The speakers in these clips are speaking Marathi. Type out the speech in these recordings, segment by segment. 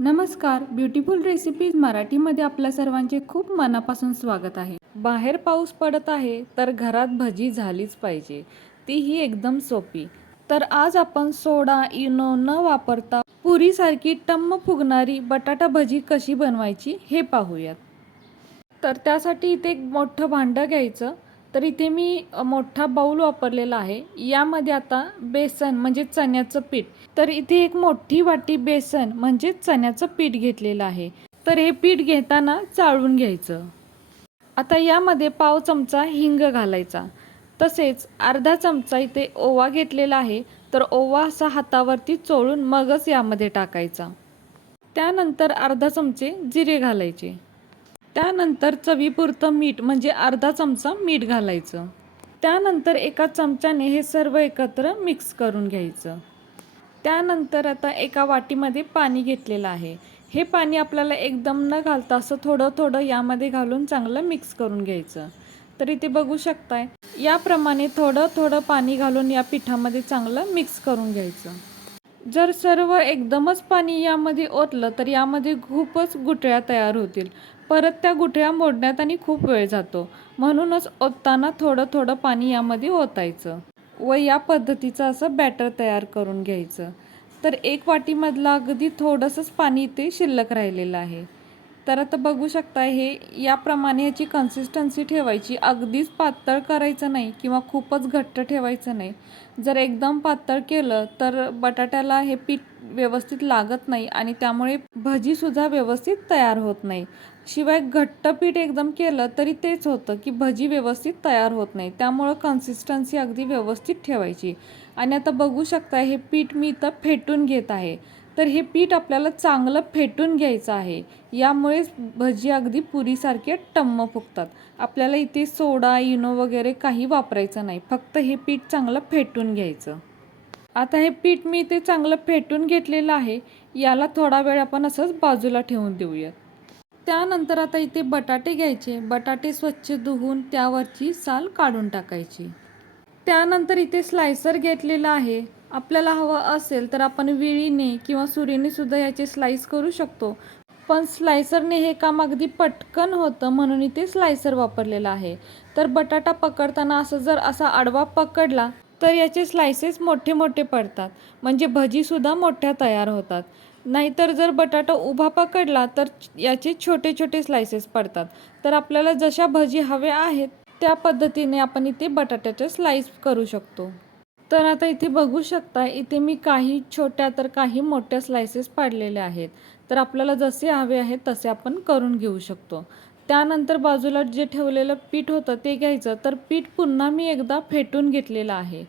नमस्कार. ब्युटिफुल रेसिपीज मराठीमध्ये आपल्या सर्वांचे खूप मनापासून स्वागत आहे. बाहेर पाऊस पडत आहे तर घरात भजी झालीच पाहिजे. तीही एकदम सोपी. तर आज आपण सोडा इनो न वापरता पुरीसारखी टम्म फुगणारी बटाटा भजी कशी बनवायची हे पाहूयात. तर त्यासाठी इथे एक मोठं भांडं घ्यायचं. तर इथे मी मोठा बाऊल वापरलेला आहे. यामध्ये आता बेसन म्हणजे चण्याचं पीठ. तर इथे एक मोठी वाटी बेसन म्हणजे चण्याचं पीठ घेतलेलं आहे. तर हे पीठ घेताना चाळून घ्यायचं. आता यामध्ये पाव चमचा हिंग घालायचा. तसेच अर्धा चमचा इथे ओवा घेतलेला आहे. तर ओवा असा हातावरती चोळून मगच यामध्ये टाकायचा. त्यानंतर अर्धा चमचे जिरे घालायचे. त्यानंतर चवीपुरतं मीठ म्हणजे अर्धा चमचा मीठ घालायचं. त्यानंतर एका चमच्याने हे सर्व एकत्र मिक्स करून घ्यायचं. त्यानंतर आता एका वाटीमध्ये पाणी घेतलेलं आहे. हे पाणी आपल्याला एकदम न घालता असं थोडं थोडं यामध्ये घालून चांगलं मिक्स करून घ्यायचं. तर इथे बघू शकताय याप्रमाणे थोडं थोडं पाणी घालून या पिठामध्ये चांगलं मिक्स करून घ्यायचं. जर सर्व एकदमच पाणी यामध्ये ओतलं तर यामध्ये खूपच गुठळ्या तयार होतील. परत त्या गुठळ्या मोडण्यात आणि खूप वेळ जातो. म्हणूनच ओतताना थोडं थोडं पाणी यामध्ये ओतायचं व या पद्धतीचं असं बॅटर तयार करून घ्यायचं. तर एक वाटीमधलं अगदी थोडंसंच पाणी इथे शिल्लक राहिलेलं आहे. तर आता बघू शकता हे याप्रमाणे ह्याची कन्सिस्टन्सी ठेवायची. अगदीच पातळ करायचं नाही किंवा खूपच घट्ट ठेवायचं नाही. जर एकदम पातळ केलं तर बटाट्याला हे पीठ व्यवस्थित लागत नाही आणि त्यामुळे भजीसुद्धा व्यवस्थित तयार होत नाही. शिवाय घट्ट पीठ एकदम केलं तरी तेच होतं की भजी व्यवस्थित तयार होत नाही. त्यामुळं कन्सिस्टन्सी अगदी व्यवस्थित ठेवायची. आणि आता बघू शकता हे पीठ मी इथं फेटून घेत आहे. तर हे पीठ आपल्याला चांगलं फेटून घ्यायचं आहे. यामुळेच भजी अगदी पुरीसारखे टम्म फुगतात. आपल्याला इथे सोडा इनो वगैरे काही वापरायचं नाही. फक्त हे पीठ चांगलं फेटून घ्यायचं. आता हे पीठ मी इथे चांगलं फेटून घेतलेलं आहे. याला थोडा वेळ आपण असंच बाजूला ठेवून देऊयात. त्यानंतर आता इथे बटाटे घ्यायचे. बटाटे स्वच्छ धुवून त्यावरची साल काढून टाकायची. त्यानंतर इथे स्लायसर घेतलेला आहे. आपल्याला हवं असेल तर आपण विळीने किंवा सुरीने सुद्धा याचे स्लाइस करू शकतो. पण स्लायसरने हे काम अगदी पटकन होतं म्हणून इथे स्लायसर वापरलेलं आहे. तर बटाटा पकडताना असं जर असा आडवा पकडला तर याचे स्लायसेस मोठे मोठे पडतात. म्हणजे भजीसुद्धा मोठ्या तयार होतात. नाहीतर जर बटाटा उभा पकडला तर याचे छोटे छोटे स्लायसेस पडतात. तर आपल्याला जशा भजी हव्या आहेत त्या पद्धतीने आपण इथे बटाट्याचे स्लाइस करू शकतो. तर आता इथे बघू शकता इथे मी काही छोट्या तर काही मोठ्या स्लायसेस पाडलेल्या आहेत. तर आपल्याला जसे हवे आहेत तसे आपण करून घेऊ शकतो. त्यानंतर बाजूला जे ठेवलेलं पीठ होतं ते घ्यायचं. तर पीठ पुन्हा मी एकदा फेटून घेतलेलं आहे.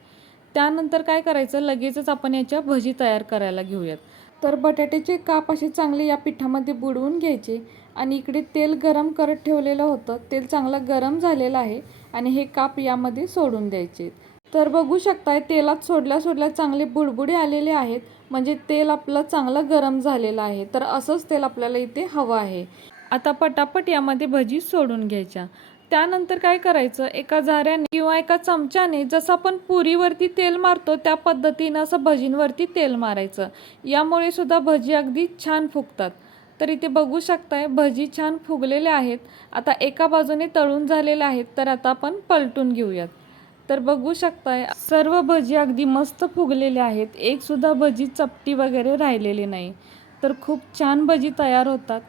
त्यानंतर काय करायचं? लगेचच आपण याच्या भजी तयार करायला घेऊयात. तर बटाट्याचे काप असे चांगले या पिठामध्ये बुडवून घ्यायचे आणि इकडे तेल गरम करत ठेवलेलं होतं. तेल चांगलं गरम झालेलं आहे आणि हे काप यामध्ये सोडून द्यायचे. तर बघू शकताय तेलात सोडल्या सोडल्या चांगले बुडबुडे आलेले आहेत. म्हणजे तेल आपलं चांगलं गरम झालेलं आहे. तर असंच तेल आपल्याला इथे हवं आहे. आता पटापट यामध्ये भजी सोडून घ्यायच्या. त्यानंतर काय करायचं? एका झाऱ्याने किंवा एका चमच्याने जसं आपण पुरीवरती तेल मारतो त्या पद्धतीनं असं भजींवरती तेल मारायचं. यामुळे सुद्धा भजी अगदी छान फुगतात. तर इथे बघू शकताय भजी छान फुगलेल्या आहेत. आता एका बाजूने तळून झालेल्या आहेत. तर आता आपण पलटून घेऊयात. तर बघू शकताय सर्व भजी अगदी मस्त फुगलेले आहेत. एक सुद्धा भजी चपटी वगैरे राहिलेली नाही. तर खूप छान भजी तयार होतात.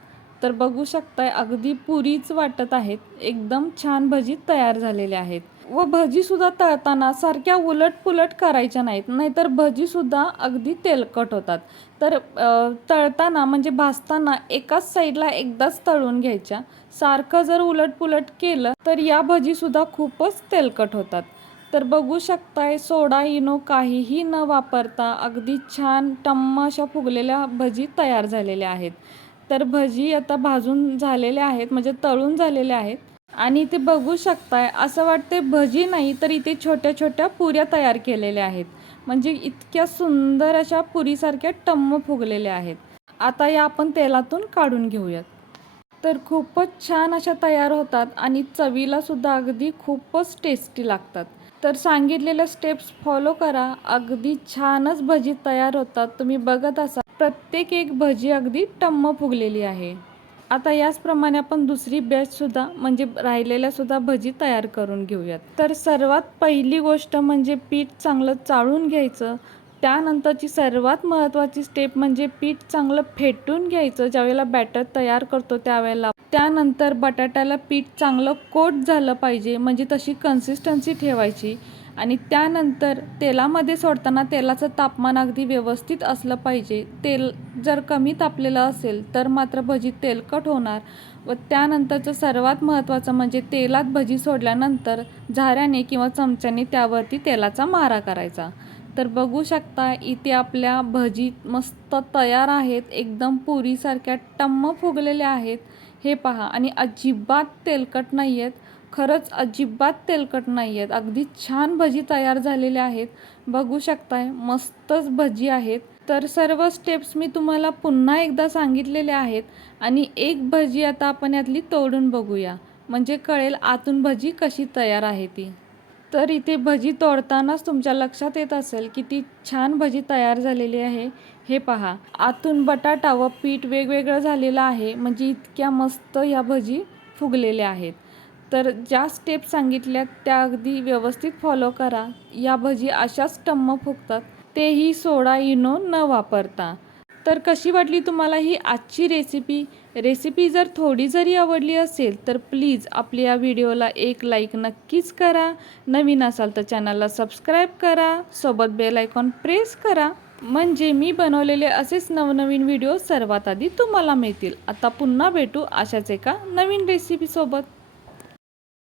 तर बघू शकताय अगदी पुरीच वाटत आहेत. एकदम छान भजी तयार झालेल्या आहेत. व भजीसुद्धा तळताना सारख्या उलट पुलट करायच्या नाहीत. नाहीतर भजीसुद्धा अगदी तेलकट होतात. तर तळताना म्हणजे भाजताना एकाच साईडला एकदाच तळून घ्यायच्या. सारखं जर उलट पुलट केलं तर या भजीसुद्धा खूपच तेलकट होतात. तर बघू शकताय सोडा इनो काहीही न वापरता अगदी छान टम्म अशा फुगलेल्या भजी तयार झालेल्या आहेत. तर भजी आता भाजून झालेल्या आहेत म्हणजे तळून झालेल्या आहेत. आणि इथे बघू शकताय असं वाटते भजी नाही तर इथे छोट्या छोट्या पुऱ्या तयार केलेल्या आहेत. म्हणजे इतक्या सुंदर अशा पुरीसारख्या टम्म फुगलेल्या आहेत. आता या आपण तेलातून काढून घेऊयात. तर खूपच छान अशा तयार होतात आणि चवीला सुद्धा अगदी खूपच टेस्टी लागतात. तर सांगितलेल्या स्टेप्स फॉलो करा. अगदी छानच भजी तयार होतात. तुम्ही बघत असाल प्रत्येक एक भजी अगदी टम्म फुगलेली आहे. आता याचप्रमाणे आपण दुसरी बॅचसुद्धा म्हणजे राहिलेल्यासुद्धा भजी तयार करून घेऊयात. तर सर्वात पहिली गोष्ट म्हणजे पीठ चांगलं चाळून घ्यायचं. त्यानंतरची सर्वात महत्त्वाची स्टेप म्हणजे पीठ चांगलं फेटून घ्यायचं. ज्यावेळेला बॅटर तयार करतो त्यावेळेला. त्यानंतर बटाट्याला पीठ चांगलं कोट झालं पाहिजे. म्हणजे तशी कन्सिस्टन्सी ठेवायची. आणि त्यानंतर तेलामध्ये सोडताना तेलाचं तापमान अगदी व्यवस्थित असलं पाहिजे. तेल जर कमी तापलेलं असेल तर मात्र भजी तेलकट होणार. व त्यानंतरचं सर्वात महत्त्वाचं म्हणजे तेलात भजी सोडल्यानंतर झाऱ्याने किंवा चमच्याने त्यावरती तेलाचा मारा करायचा. तर बघू शकता इथे आपल्या भजी मस्त तयार आहेत. एकदम पुरीसारख्या टम्म फुगलेल्या आहेत. हे पहा आणि अजिबात तेलकट नाही आहेत खरंच अजिबात तेलकट नाही आहेत अगदी छान भजी तयार झालेल्या आहेत. बघू शकताय मस्तच भजी आहेत. तर सर्व स्टेप्स मी तुम्हाला पुन्हा एकदा सांगितलेले आहेत. आणि एक भजी आता आपण यातली तोडून बघूया. म्हणजे कळेल आतून भजी कशी तयार आहे ती. तर इथे भजी तोडतानाच तुमच्या लक्षात येत असेल की ती छान भजी तयार झालेली आहे. हे पहा. आतून बटाटा व पीठ वेगवेगळं झालेलं आहे. म्हणजे इतक्या मस्त ह्या भजी फुगलेल्या आहेत. तर ज्या स्टेप सांगितल्या त्या अगदी व्यवस्थित फॉलो करा. या भजी अशाच टम्म फुगतात. तेही सोडा इनो न वापरता. तर कशी वाटली तुम्हाला ही आजची रेसिपी रेसिपी जर थोडी जरी आवडली असेल तर प्लीज आपल्या या व्हिडिओला एक लाईक नक्कीच करा. नवीन असाल तर चॅनलला सबस्क्राईब करा. सोबत बेल आयकॉन प्रेस करा. म्हणजे मी बनवलेले असेच नवनवीन व्हिडिओ सर्वात आधी तुम्हाला मिळतील. आता पुन्हा भेटू अशाच एका नवीन रेसिपीसोबत